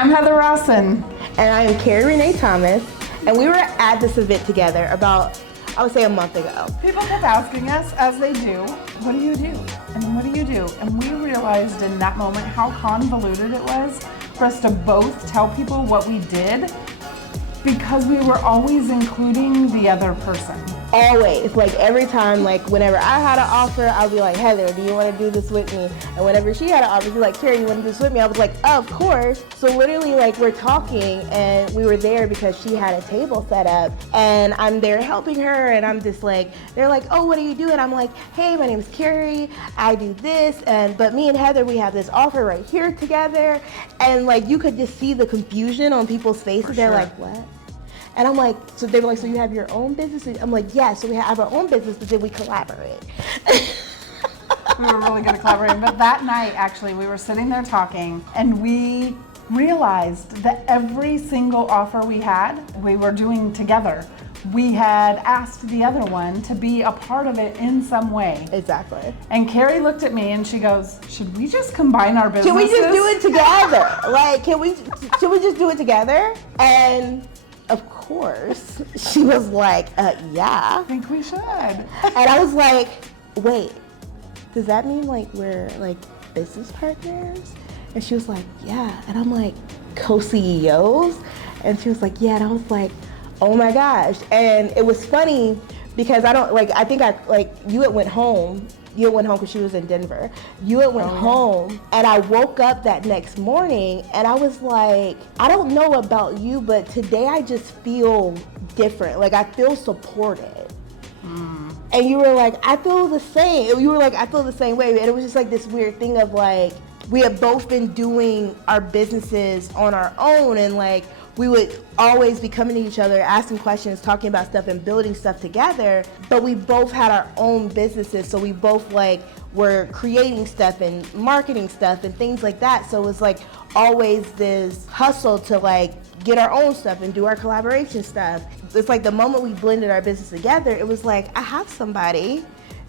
I'm Heather Rawson. And I am Carrie Renee Thomas. And we were at this event together about, I would say, a month ago. People kept asking us, as they do, what do you do? And what do you do? And we realized in that moment how convoluted it was for us to both tell people what we did, because we were always including the other person. Always, like every time, like whenever I had an offer, I'd be like, Heather, do you want to do this with me? And whenever she had an offer, she'd be like, Carrie, you want to do this with me? I was like, of course. So literally, like, we're talking, and we were there because she had a table set up, and I'm there helping her, and I'm just like, they're like, oh, what do you do? And I'm like, hey, my name is Carrie, I do this, but me and Heather, we have this offer right here together, and like, you could just see the confusion on people's faces. They're like, what? And I'm like, so they were like, so you have your own business? I'm like, yeah, so we have our own business, but then we collaborate. We were really good at collaborating. But that night, actually, we were sitting there talking, and we realized that every single offer we had, we were doing together. We had asked the other one to be a part of it in some way. Exactly. And Carrie looked at me and she goes, should we just combine our businesses? Should we just do it together? Like, should we just do it together? And of course, she was like, yeah. I think we should. And I was like, wait, does that mean like we're like business partners? And she was like, yeah. And I'm like, co-CEOs? And she was like, yeah. And I was like, oh my gosh. And it was funny because you had went home. You had went home because she was in Denver. You had went home, and I woke up that next morning, and I was like, I don't know about you, but today I just feel different. Like, I feel supported. And you were like, I feel the same. You were like, I feel the same way. And it was just like this weird thing of like, we have both been doing our businesses on our own, and like, we would always be coming to each other, asking questions, talking about stuff, and building stuff together. But we both had our own businesses, so we both like were creating stuff and marketing stuff and things like that. So it was like always this hustle to like get our own stuff and do our collaboration stuff. It's like the moment we blended our business together, it was like, I have somebody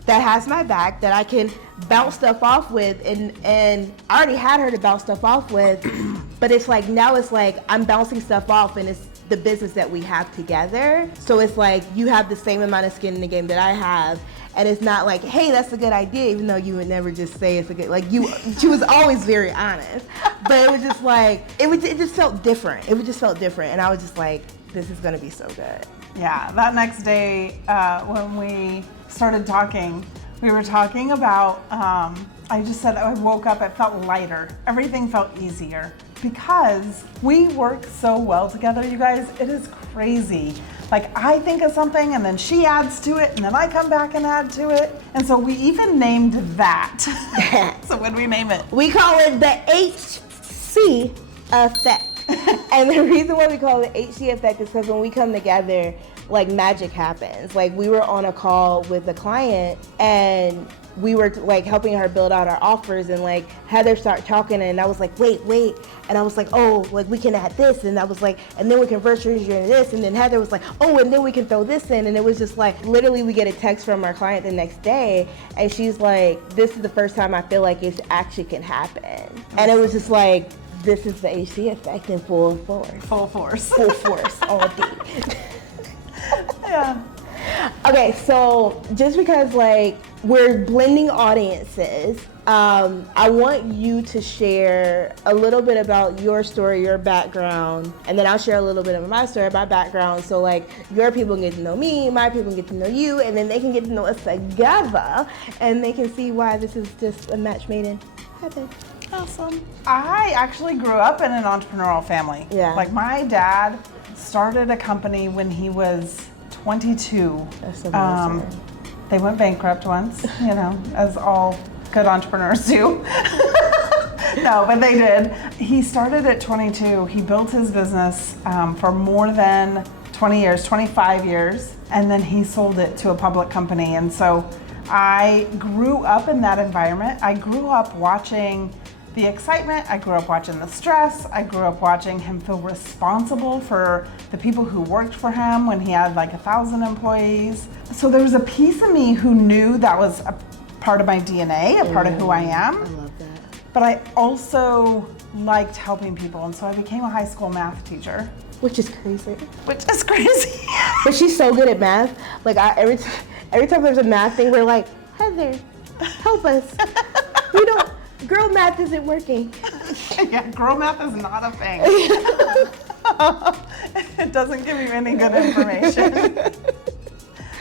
that has my back that I can bounce stuff off with, and I already had her to bounce stuff off with, but it's like, now it's like I'm bouncing stuff off, and it's the business that we have together. So it's like, you have the same amount of skin in the game that I have, and it's not like, hey, that's a good idea, even though you would never just say it's a good, like she was always very honest, but it was just like, it just felt different. It just felt different, and I was just like, this is gonna be so good. Yeah, that next day when we started talking, we were talking about, I just said I woke up, it felt lighter. Everything felt easier because we work so well together, you guys. It is crazy. Like, I think of something and then she adds to it, and then I come back and add to it. And so we even named that. So what do we name it? We call it the HC effect. And the reason why we call it HC effect is because when we come together, like, magic happens. Like, we were on a call with a client, and we were like helping her build out our offers, and like Heather started talking, and I was like, wait, and I was like, oh, like we can add this, and I was like, and then we can virtual engineer this, and then Heather was like, oh, and then we can throw this in, and it was just like, literally we get a text from our client the next day, and she's like, this is the first time I feel like it actually can happen. And it was just like, this is the HC effect in full force. Full force. Full force, all day. Yeah. Okay, so just because like we're blending audiences, I want you to share a little bit about your story, your background, and then I'll share a little bit of my story, my background, so like your people get to know me, my people get to know you, and then they can get to know us together, and they can see why this is just a match made in heaven. Awesome. I actually grew up in an entrepreneurial family. Yeah. Like, my dad started a company when he was 22. That's amazing. They went bankrupt once, you know, as all good entrepreneurs do. No, but they did. He started at 22. He built his business for more than 20 years, 25 years, and then he sold it to a public company. And so I grew up in that environment. I grew up watching the excitement, I grew up watching the stress, I grew up watching him feel responsible for the people who worked for him when he had like 1,000 employees. So there was a piece of me who knew that was a part of my DNA, a part of who I am. I love that. But I also liked helping people. And so I became a high school math teacher. Which is crazy. Which is crazy. But she's so good at math. Like every time there's a math thing, we're like, Heather, help us. We don't, girl math isn't working. Yeah, girl math is not a thing. It doesn't give you any good information.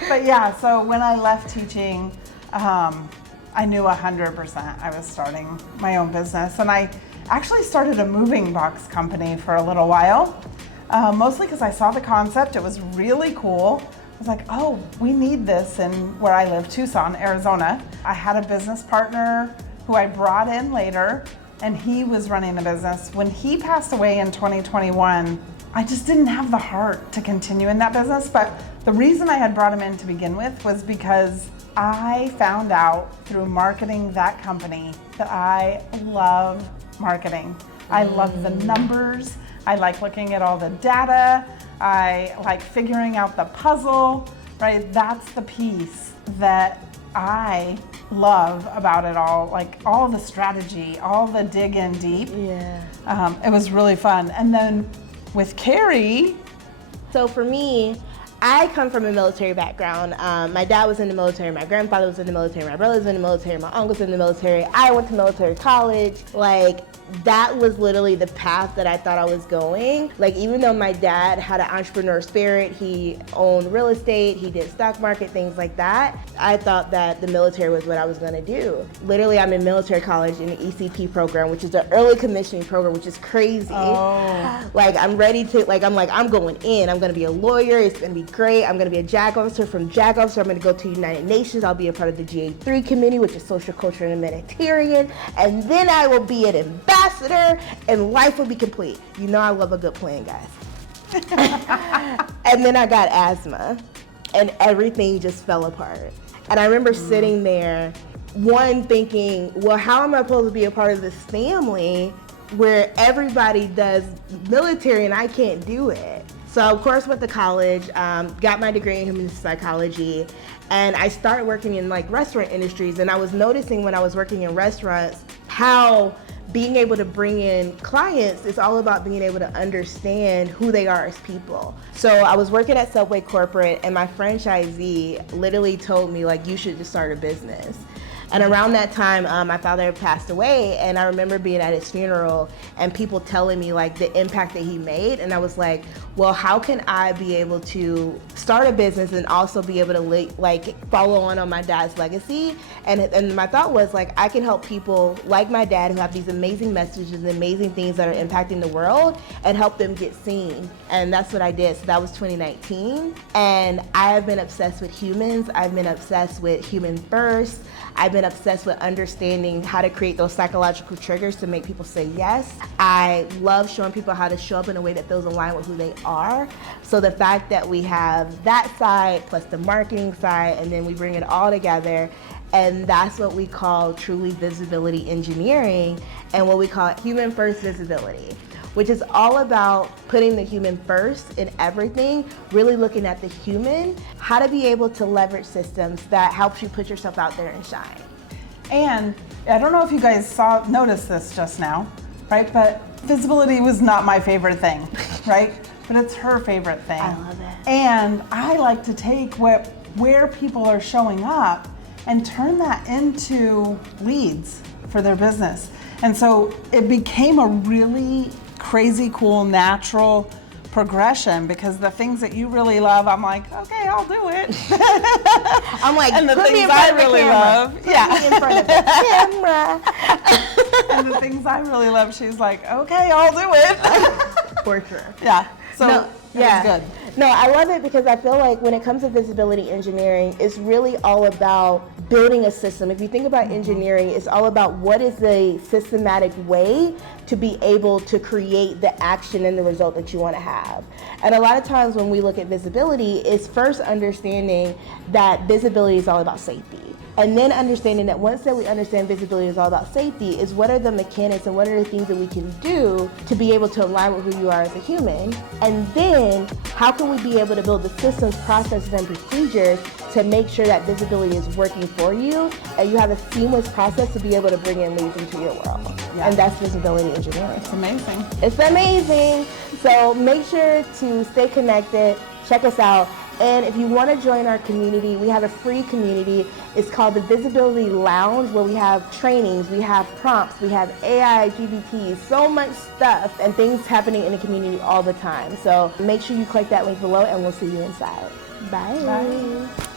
But yeah, so when I left teaching, I knew 100% I was starting my own business. And I actually started a moving box company for a little while, mostly because I saw the concept. It was really cool. I was like, oh, we need this in where I live, Tucson, Arizona. I had a business partner who I brought in later, and he was running the business. When he passed away in 2021, I just didn't have the heart to continue in that business. But the reason I had brought him in to begin with was because I found out through marketing that company that I love marketing. I love the numbers. I like looking at all the data. I like figuring out the puzzle, right? That's the piece that I love about it all, like all the strategy, all the dig in deep. Yeah. It was really fun. And then with Carrie. So for me, I come from a military background. My dad was in the military, my grandfather was in the military, my brother was in the military, my uncle's in the military. I went to military college. Like, that was literally the path that I thought I was going. Like, even though my dad had an entrepreneur spirit, he owned real estate, he did stock market, things like that, I thought that the military was what I was gonna do. Literally, I'm in military college in the ECP program, which is the early commissioning program, which is crazy. Oh. Like, I'm ready to, I'm going in. I'm gonna be a lawyer, it's gonna be great. I'm gonna be a JAG officer. From JAG officer, I'm gonna go to United Nations. I'll be a part of the GA3 committee, which is social, culture, and humanitarian. And then I will be an ambassador, and life will be complete. You know I love a good plan, guys. And then I got asthma, and everything just fell apart. And I remember sitting there, one thinking, well, how am I supposed to be a part of this family where everybody does military and I can't do it? So of course went to college, got my degree in human psychology, and I started working in like restaurant industries. And I was noticing when I was working in restaurants how being able to bring in clients is all about being able to understand who they are as people. So I was working at Subway Corporate, and my franchisee literally told me, like, you should just start a business. And around that time, my father had passed away, and I remember being at his funeral and people telling me like the impact that he made. And I was like, well, how can I be able to start a business and also be able to like follow on my dad's legacy? And my thought was like, I can help people like my dad who have these amazing messages, amazing things that are impacting the world, and help them get seen. And that's what I did. So that was 2019. And I have been obsessed with humans. I've been obsessed with human first. I've been obsessed with understanding how to create those psychological triggers to make people say yes. I love showing people how to show up in a way that feels aligned with who they are. So the fact that we have that side plus the marketing side, and then we bring it all together, and that's what we call truly visibility engineering, and what we call human first visibility, which is all about putting the human first in everything, really looking at the human, how to be able to leverage systems that helps you put yourself out there and shine. And I don't know if you guys noticed this just now, right? But visibility was not my favorite thing, right? But it's her favorite thing. I love it. And I like to take where people are showing up and turn that into leads for their business. And so it became a really crazy, cool, natural progression, because the things that you really love, I'm like, okay, I'll do it. I'm like, and the put me in things front I of the really camera. love, Put me in front of the camera. And the things I really love, she's like, okay, I'll do it. For sure. Yeah. So No, it was good. No, I love it because I feel like when it comes to visibility engineering, it's really all about building a system. If you think about engineering, it's all about what is a systematic way to be able to create the action and the result that you want to have. And a lot of times when we look at visibility, it's first understanding that visibility is all about safety. And then understanding that once that we understand visibility is all about safety, is what are the mechanics and what are the things that we can do to be able to align with who you are as a human. And then how can we be able to build the systems, processes, and procedures to make sure that visibility is working for you and you have a seamless process to be able to bring in leads into your world. Yeah. And that's visibility engineering. It's amazing. It's amazing. So make sure to stay connected, check us out. And if you want to join our community, we have a free community. It's called the Visibility Lounge, where we have trainings, we have prompts, we have AI, GBT, so much stuff and things happening in the community all the time. So make sure you click that link below and we'll see you inside. Bye. Bye.